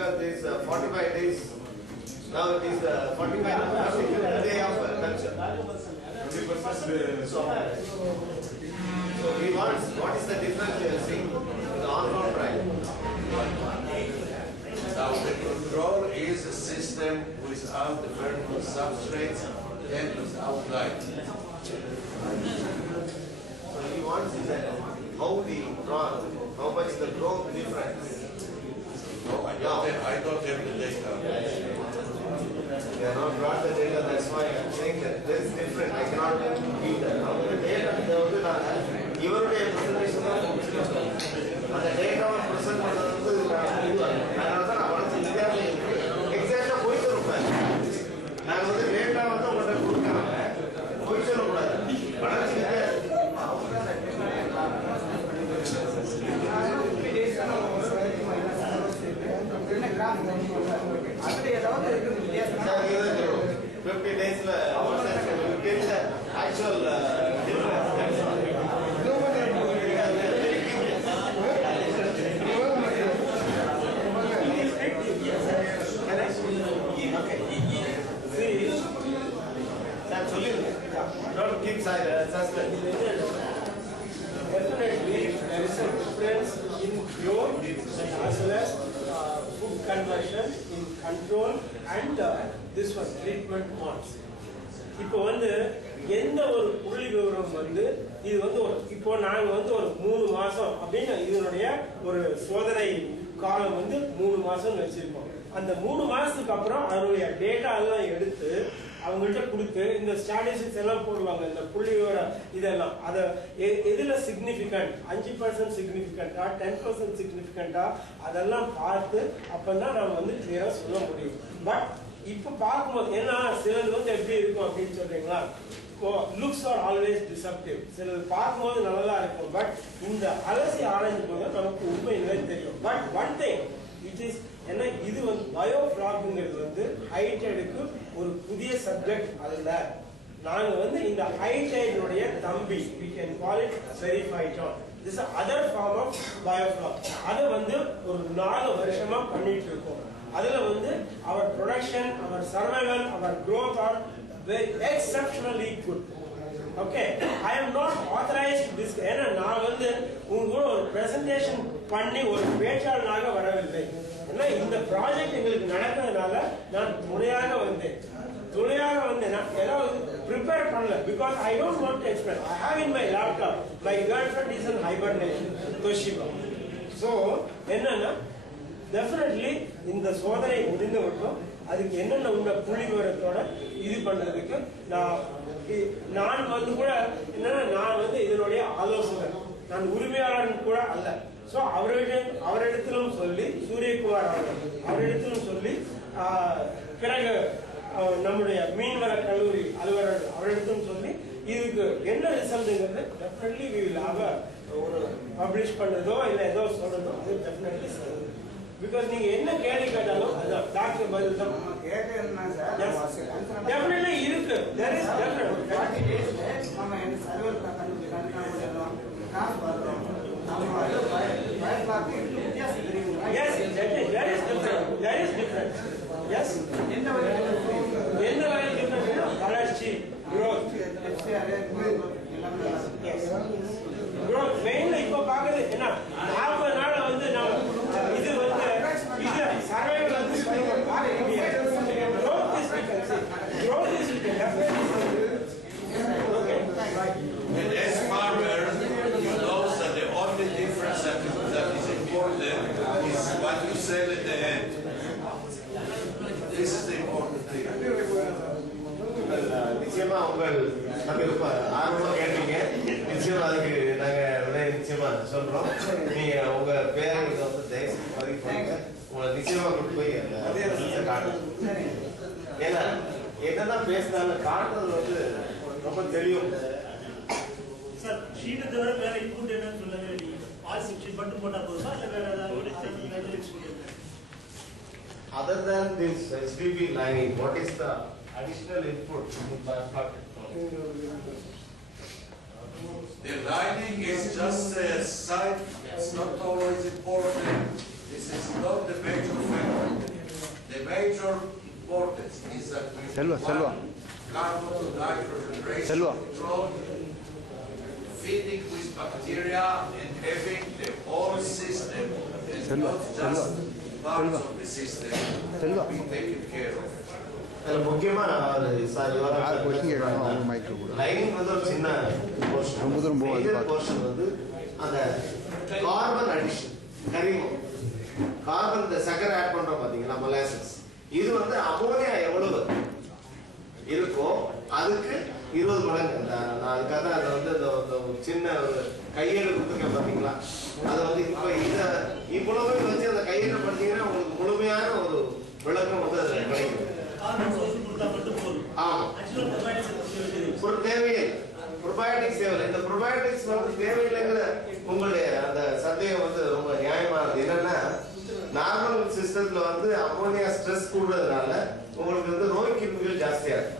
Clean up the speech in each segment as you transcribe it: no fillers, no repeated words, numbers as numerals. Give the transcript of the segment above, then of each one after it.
because this 45 days, now it is 45 day of culture. 20%. So he wants, what is the difference we are seeing? The on-road drive. Now the control is a system without the vertical substrates and without light. So he wants that how much the growth difference. No, I don't have the data. They are not brought the data, that's why I am saying that this is different. I cannot give that. Now the data, your presentation and the data of present exactly நான் வந்து data வந்து உங்களுக்கு கொடுக்கறாங்க போய் சொல்ல கூடாது வளர்ச்சி அதுல ஏதாவது இருக்கு சார் இது 50 டேஸ்ல actual don't keep silent, suspend. Definitely, there is a difference in growth as well as food conversion, in control and this one treatment modes. இப்போ வந்து எந்த ஒரு புள்ளி விவரம் வந்து இது வந்து இப்போ நாங்க வந்து ஒரு 3 மாசம் அப்படின்னு இதனுடைய ஒரு சோதனை காலம் வந்து 3 மாசம் வச்சிருக்கோம். அந்த 3 மாசத்துக்கு அப்புறம் அதனுடைய டேட்டா எல்லாம் எடுத்து அவங்கள்ட்ட கொடுத்து இந்த ஸ்டாட்டிஸ்டிக்ஸ் எல்லாம் போடுவாங்க இந்த புள்ளி விவரம் இதெல்லாம் அத எதுல சிக்னிஃபிகன்ட் 5% சிக்னிஃபிகன்ட்டா 10% சிக்னிஃபிகன்ட்டா அதெல்லாம் பார்த்து அப்பதான் நாம வந்து கிளியரா சொல்ல முடியும். பட் இப்ப பார்க்கும்போது ஏன்னா சிலது வந்து எப்படி இருக்கும் அப்படின்னு சொல்றீங்களா லுக்ஸ் ஆர் ஆல்வேஸ் டிசப்டிவ் சிலது பார்க்கும்போது நல்லா இருக்கும் பட் இந்த அலசி ஆராய்ச்சி போது நமக்கு உண்மையிலே தெரியும். But one thing it is ஏன்னா இது வந்து பயோஃபிளாக்ங்கிறது வந்து ஹைடைடுக்கு ஒரு புதிய சப்ஜெக்ட் அல்ல. நாங்க வந்து இந்த ஹைடைடுடைய தம்பி we can call it வெரிஃபைட்டான். this is other form of biofloc. அதை வந்து ஒரு 4 வருஷமா பண்ணிட்டு இருக்கோம். அதுல வந்து our production, our survival, our growth are very exceptionally good. Okay, I am not authorized to discuss. ஏன்னா நான் வந்து உங்களோட ஒரு பிரசன்டேஷன் பண்ணி ஒரு பேச்சாளனாக வரவில்லை. ஏன்னா இந்த ப்ராஜெக்ட் எங்களுக்கு நடக்கிறதுனால நான் துணையாக வந்தேன் நான் ஏதாவது ப்ரிப்பேர் பண்ணல because I don't want to explain. I have in my laptop my girlfriend is in hibernation Toshiba. So என்னன்னா definitely இந்த சோதனை முடிந்த விட்டோம் அதுக்கு என்னென்ன உள்ள புள்ளி விவரத்தோட இது பண்றதுக்கு நான் வந்து கூட என்னன்னா நான் வந்து இதனுடைய ஆலோசகர் நான் உரிமையாளன் கூட அல்ல. சோ அவரிடத்திலும் சொல்லி சூரியகுமார் அவரிடத்திலும் சொல்லி பிறகு நம்முடைய மீன்வள கல்லூரி அலுவலர் அவரிடத்திலும் சொல்லி இதுக்கு என்ன ரிசல்ட்ங்கிறது டெஃபினெட்லி we will have ஒரு பப்ளிஷ் பண்றதோ இல்ல ஏதோ சொல்றதோ அது டெஃபினெட்லி because நீங்க என்ன கேள்வி கேட்டாலும் அதான் டாக்டர் பதில் தான் கேட்கணும்னா சார் டெஃபினெட்லி இருக்கு there is definitely 40 days நம்ம என்ன சர்வர் கண்டுபிடிக்கலாம் காசு பண்றோம் நம்ம அது பய பார்த்து வித்தியாசம் தெரியுமா yes there is different yes என்ன வரை different வளர்ச்சி growth yes growth mainly இப்போ பாக்குறது என்ன 40 நாள் வந்து நான் இது வந்து இது சர்வைவல் வந்து பார்க்க முடியாது growth is definitely okay And as farmer, you know that the only difference that is important is what you sell at the end. This is the important thing. நிச்சயமா உங்கள் நம்ம ரொம்ப ஆர்வமா கேட்டீங்க. நிச்சயமா அதுக்கு நாங்க விடை நிச்சயமா சொல்றோம். நீங்க உங்க பேரை வந்து தயவுசெய்து பதிவு பண்ணுங்க. உங்களை நிச்சயமா கொண்டு போய் காட்டணும். ஏன்னா என்னதான் பேசினாலும் காட்டுறது வந்து ரொம்ப தெரியும். சார் ஷீட் தவிர வேற இன்புட் என்னன்னு சொல்லுங்க. ஆர்சிப் மட்டும் போட்டா போதுமா இல்ல வேற ஏதாவது other than this HDB lining, what is the additional input in biofloc technology? The lining is just a side, it's not always important. This is not the major factor. the major importance is that we want carbon to dihydrogenation control, feeding with bacteria and having the whole system and not just parts of the system be taken care of. முக்கியமா lining வந்து ஒரு சின்ன portion வந்து அந்த carbon addition கரிமம் carbon இந்த சக்கரை add பண்றோம் பாத்தீங்களா மொலாசஸ் இது வந்து அமோனியா எவ்வளவு இருக்கோ அதுக்கு 20 மடங்கு நான் அதுக்காக அதை வந்து சின்ன ஒரு கையெழு கொடுத்துருக்கேன் பாத்தீங்களா அதை வந்து இப்போ இவ்வளவு வச்சு அந்த கையெழு படிச்சீங்கன்னா உங்களுக்கு முழுமையான ஒரு விளக்கம் வந்து அதுல கிடைக்கும். ஒரு தேவையே ப்ரோபயோட்டிக்ஸ் தேவையில்லை. இந்த ப்ரோபயோட்டிக்ஸ் வந்து தேவையில்லைங்கிற உங்களுடைய அந்த சந்தேகம் வந்து ரொம்ப நியாயமானது. என்னன்னா நார்மல் சிஸ்டத்துல வந்து அமோனியா ஸ்ட்ரெஸ் கூடுறதுனால உங்களுக்கு வந்து நோய் கிருமிகள் ஜாஸ்தியா இருக்கு.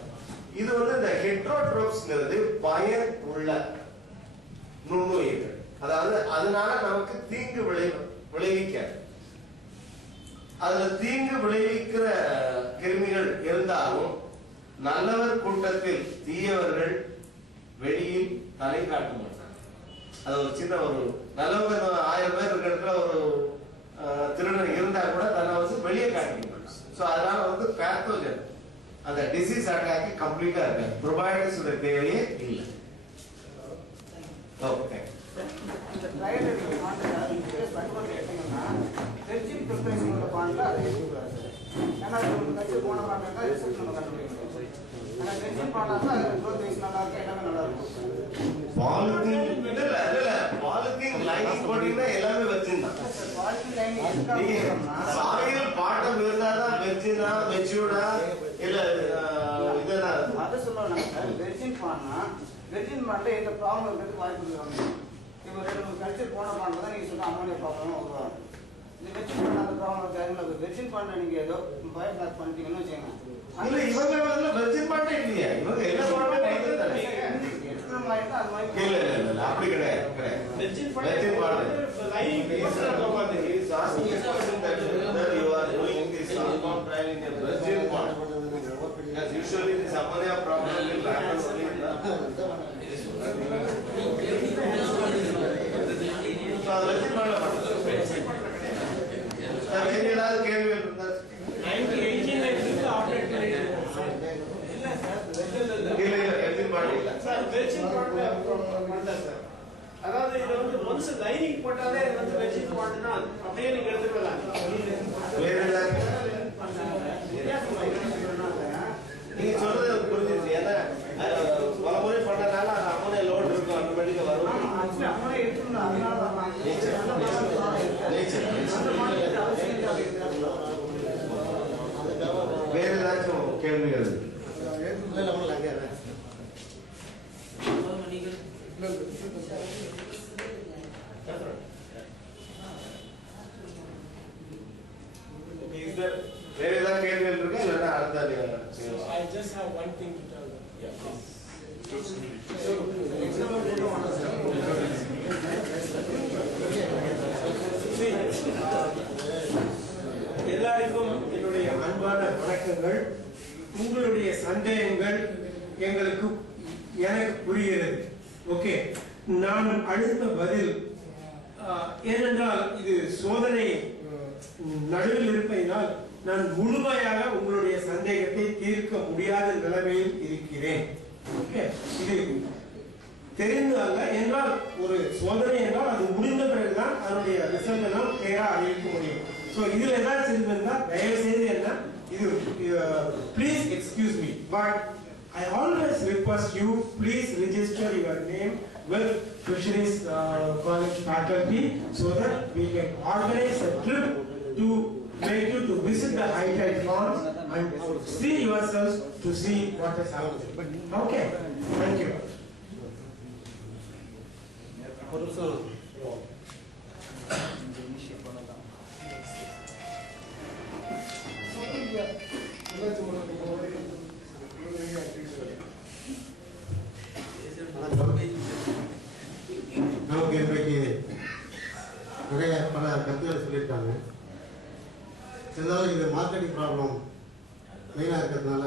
இது வந்து இந்த ஹெட்ரோட்ரோப்ஸ்ங்கிறது பயன் உள்ள நுண்ணுயிர்கள், அதாவது அதனால நமக்கு தீங்கு விளைவிக்காது. அதுல தீங்கு விளைவிக்கிற கிருமிகள் இருந்தாலும் நல்லவர் கூட்டத்தில் தீயவர்கள் வெளியில் தலை காட்ட மாட்டாங்க. அது ஒரு சின்ன ஒரு நல்லவங்க 1000 பேர் இருக்கிற இடத்துல ஒரு திருடன் இருந்தா கூட தன்னை வந்து வெளியே காட்டிக்க. சோ அதனால வந்து பேத்தோஜன் அந்த டிசீஸ் அட்டாக் கம்ப்ளீட்டா இருக்கு. ப்ரோபயோட்டிக்ஸ் உடைய தேவையே இல்லை. ஓகே இந்த ட்ரையல் வெர்ஜின் ப்ரிப்பரேஷன் உள்ள பாண்டில் அதை எடுக்கக்கூடாது. ஏன்னா உங்களுக்கு கட்சி போன பாண்டா ரிசல்ட் நம்ம கண்டுபிடிக்கணும். ஆனால் வெர்ஜின் பாண்டா தான் க்ரோத் வைஸ் நல்லா இருக்கும், எல்லாமே நல்லா இருக்கும். பாலித்தீன் லைனிங் போட்டீங்கன்னா எல்லாமே வெர்ஜின் தான். பாலித்தீன் லைனிங் எதுக்காக சாயில் பாட்டம் இருந்தாதான் வெர்ஜினா மெச்சூர்டா இல்ல இதெல்லாம் அதை சொல்லணும். வெர்ஜின் பாண்டில் எந்த ப்ராப்ளம் இருக்கிறதுக்கு வாய்ப்பு இருக்காங்க. இப்போ 2-3 கல்ச்சர் போன பாண்டில் தான் நீங்கள் சொன்ன அமோனியா ப்ராப்ளம் உருவாகும். இந்த வெர்ஜின் பாண்ட் அந்த ப்ராப்ளம் இருக்காது. வெர்ஜின் பாண்டை நீங்கள் ஏதோ பயோபிளாக் பண்ணிட்டீங்கன்னு வச்சுக்கோங்க. இல்ல இவங்க வந்து வெர்ஜின் பாண்டே இல்லையா? இவங்க என்ன பாண்டே எடுக்கிற மாதிரி தான் அது மாதிரி. இல்ல அப்படி கிடையாது. Virgin bond lining is asking a question that you are doing this compound trial in a virgin pond. Because usually this ammonia problem will happen only in the virgin pond. வேற ஏதாவது கேள்வி இருந்தா 1918 இருக்கு ஆப்ரேட் பண்ணிட்டு இல்ல virgin bond இல்ல sir. Virgin bond sir, அதாவது இது வந்து ஒன்ஸ் லைனிங் போட்டாலே இது வந்து வெர்ஜின் பாண்ட் தான் அப்படியே நீங்க எடுத்துக்கலாம். வேற ஏதாவது நீங்க சொல்றது புரிஞ்சிருச்சு. ஏன்னா பல முறை பண்ணனால அந்த அமோனியா லோட் இருக்கும், ஆட்டோமேட்டிக்கா வரும். அமோனியா எடுக்கணும், அதனால தான் வேற ஏதாச்சும் கேள்விகள்? வேற ஏதாவது கேள்விகள் இருக்கா? இல்லைன்னா அடுத்த I just have one thing to tell them. Yeah, எல்லாருக்கும் என்னுடைய அன்பான வணக்கங்கள். உங்களுடைய சந்தேகங்கள் எனக்கு புரிகிறது. ஓகே, நான் அளித்த பதில் ஏனென்றால் இது சோதனை நடுவில் இருப்பதினால் நான் முழுமையாக உங்களுடைய சந்தேகத்தை தீர்க்க முடியாத நிலைமையில் இருக்கிறேன். ஓகே, இது தெரிந்து அல்ல என்றால் ஒரு சோதனை என்றால் அது முடிந்த பிறகுதான் அதனுடைய ரிசல்ட் எல்லாம் கிளியரா அறிவிக்க முடியும். ஸோ இதுல ஏதாச்சும் இருந்திருந்தா தயவு செய்து என்ன இது please excuse me, but I always request you please register your name with Fisheries College faculty so that we can organize a trip to make you to visit the high tide farms and see yourselves to see what is happening. Okay, thank you. நமக்கு இன்றைக்கு நிறைய பல கருத்துக்கள் சொல்லியிருக்காங்க. இருந்தாலும் இது marketing problem மெயினாக இருக்கிறதுனால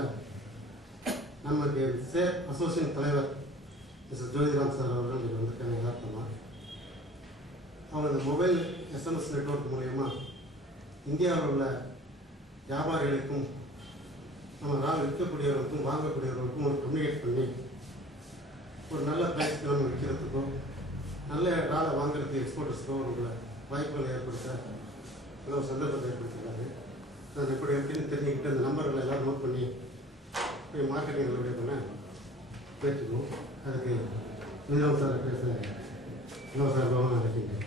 நமக்கு சேர் அசோசியேஷன் தலைவர் மிஸ்டர் ஜோதிராம் சார் அவர்கள் இங்கே வந்திருக்காங்க யதார்த்தமாக. அவங்க இந்த மொபைல் SMS நெட்வொர்க் மூலயமா இந்தியாவில் உள்ள வியாபாரிகளுக்கும் நம்ம விற்கக்கூடியவர்களுக்கும் வாங்கக்கூடியவர்களுக்கும் ஒரு கம்யூனிகேட் பண்ணி ஒரு நல்ல ப்ரைஸ்க்கு நம்ம விற்கிறதுக்கோ நல்ல ராலை வாங்குறதுக்கு எக்ஸ்போர்ட்டர்ஸ்க்கோ உள்ள வாய்ப்புகளை ஏற்படுத்த ஒரு சந்தர்ப்பத்தை ஏற்படுத்திருக்காரு. நான் எப்படி எப்படின்னு தெரிஞ்சுக்கிட்டு அந்த நம்பர்களை எல்லாம் நோட் பண்ணி போய் மார்க்கெட்டிங் நல்லபடியாக பண்ண பேசிக்கணும். அதுக்கு விஜயம் சார் பேச சார் பவன் அழைக்கின்றேன்.